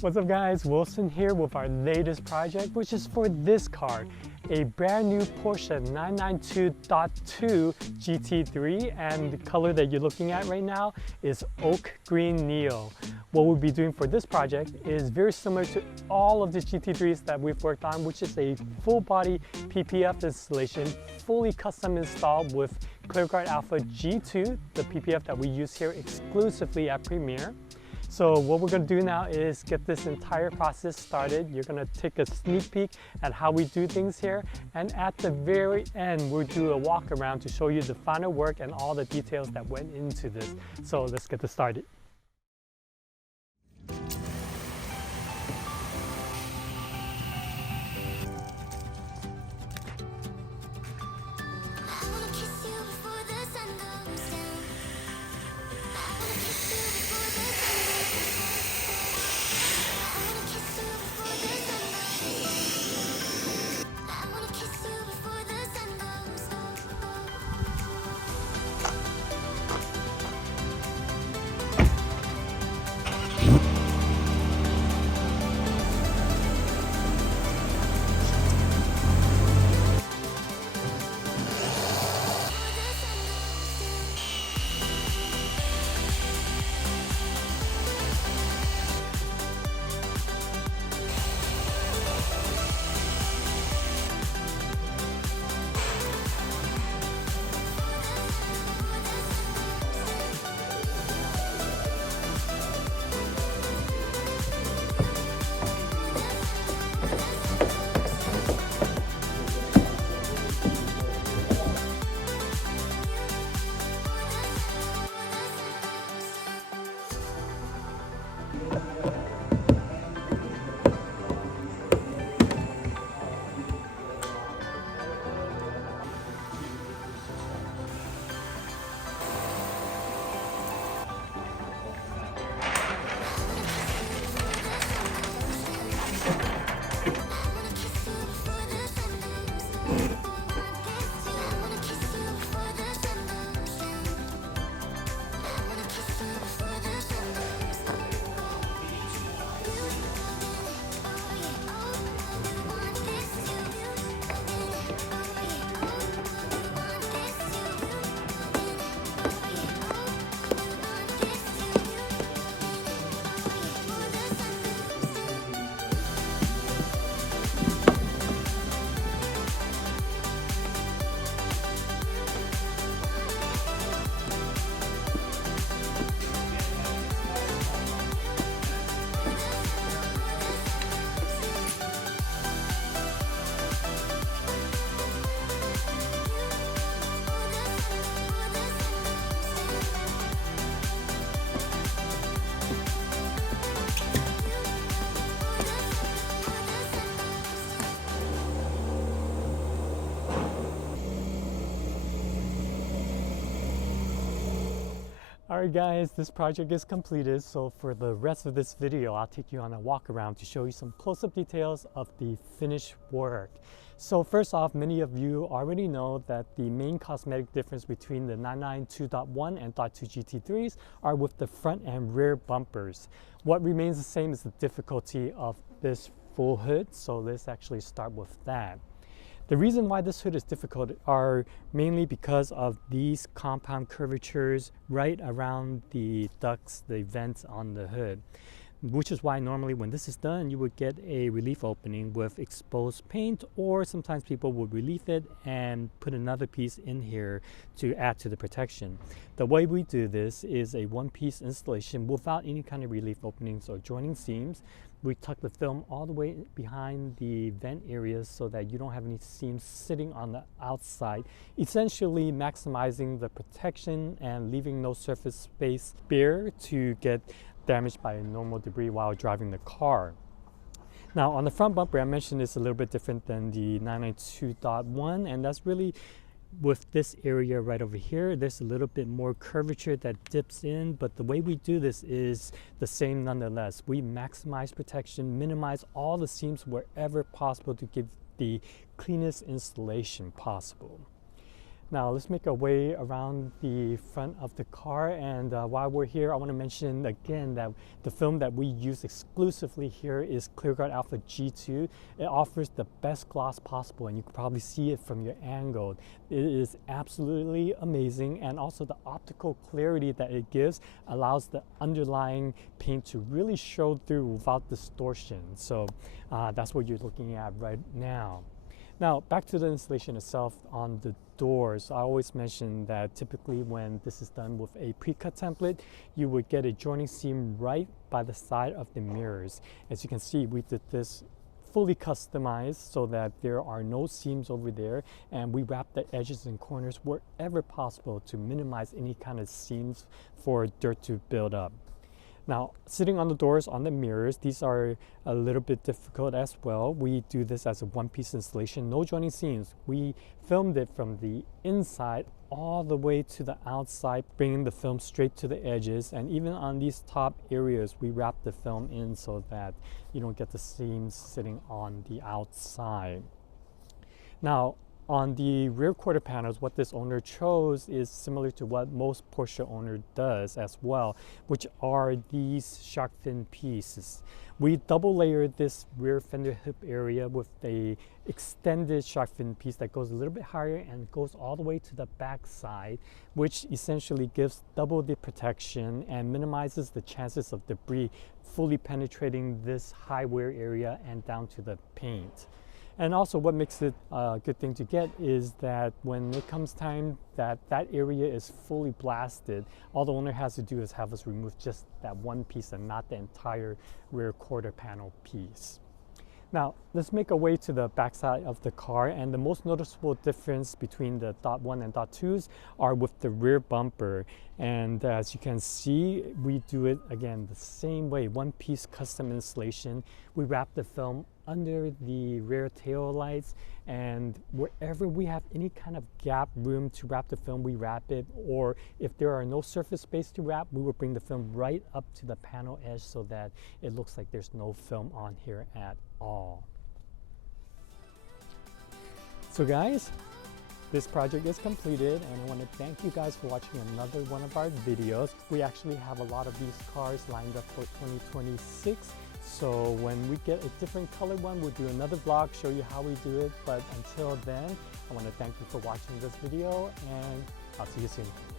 What's up guys, Wilson here with our latest project, which is for this car, a brand new Porsche 992.2 GT3, and the color that you're looking at right now is Oak Green Neo. What we'll be doing for this project is very similar to all of the GT3s that we've worked on, which is a full body PPF installation, fully custom installed with ClearGuard Alpha G2, the PPF that we use here exclusively at Premier. So what we're going to do now is get this entire process started. You're going to take a sneak peek at how we do things here, and at the very end we'll do a walk around to show you the final work and all the details that went into this. So let's get this started. Alright guys, this project is completed, so for the rest of this video I'll take you on a walk around to show you some close-up details of the finished work. So first off, many of you already know that the main cosmetic difference between the 992.1 and .2 GT3s are with the front and rear bumpers. What remains the same is the difficulty of this full hood, so let's actually start with that. The reason why this hood is difficult are mainly because of these compound curvatures right around the ducts, the vents on the hood, which is why normally when this is done you would get a relief opening with exposed paint, or sometimes people would relief it and put another piece in here to add to the protection. The way we do this is a one-piece installation without any kind of relief openings or joining seams. We tuck the film all the way behind the vent areas so that you don't have any seams sitting on the outside, essentially maximizing the protection and leaving no surface space bare to get damaged by normal debris while driving the car. Now on the front bumper, I mentioned it's a little bit different than the 992.1, and that's really with this area right over here. There's a little bit more curvature that dips in, but the way we do this is the same nonetheless. We maximize protection, minimize all the seams wherever possible to give the cleanest installation possible. Now let's make our way around the front of the car, and while we're here I want to mention again that the film that we use exclusively here is ClearGuard Alpha G2. It offers the best gloss possible, and you can probably see it from your angle. It is absolutely amazing, and also the optical clarity that it gives allows the underlying paint to really show through without distortion. So that's what you're looking at right now. Now back to the installation itself on the doors. I always mention that typically when this is done with a pre-cut template, you would get a joining seam right by the side of the mirrors. As you can see, we did this fully customized so that there are no seams over there, and we wrap the edges and corners wherever possible to minimize any kind of seams for dirt to build up. Now, sitting on the doors on the mirrors, these are a little bit difficult as well. We do this as a one-piece installation, no joining seams. We filmed it from the inside all the way to the outside, bringing the film straight to the edges. And even on these top areas, we wrap the film in so that you don't get the seams sitting on the outside. Now, on the rear quarter panels, what this owner chose is similar to what most Porsche owner does as well, which are these shark fin pieces. We double layered this rear fender hip area with a extended shark fin piece that goes a little bit higher and goes all the way to the back side, which essentially gives double the protection and minimizes the chances of debris fully penetrating this high wear area and down to the paint. And also what makes it a good thing to get is that when it comes time that area is fully blasted, all the owner has to do is have us remove just that one piece and not the entire rear quarter panel piece. Now let's make our way to the back side of the car, and the most noticeable difference between the dot 1 and dot 2s are with the rear bumper. And as you can see, we do it again the same way, one piece custom installation. We wrap the film under the rear tail lights, and wherever we have any kind of gap room to wrap the film, we wrap it, or if there are no surface space to wrap, we will bring the film right up to the panel edge so that it looks like there's no film on here at all. So guys, this project is completed, and I want to thank you guys for watching another one of our videos. We actually have a lot of these cars lined up for 2026. So when we get a different color one, we'll do another vlog, show you how we do it. But until then, I want to thank you for watching this video, and I'll see you soon.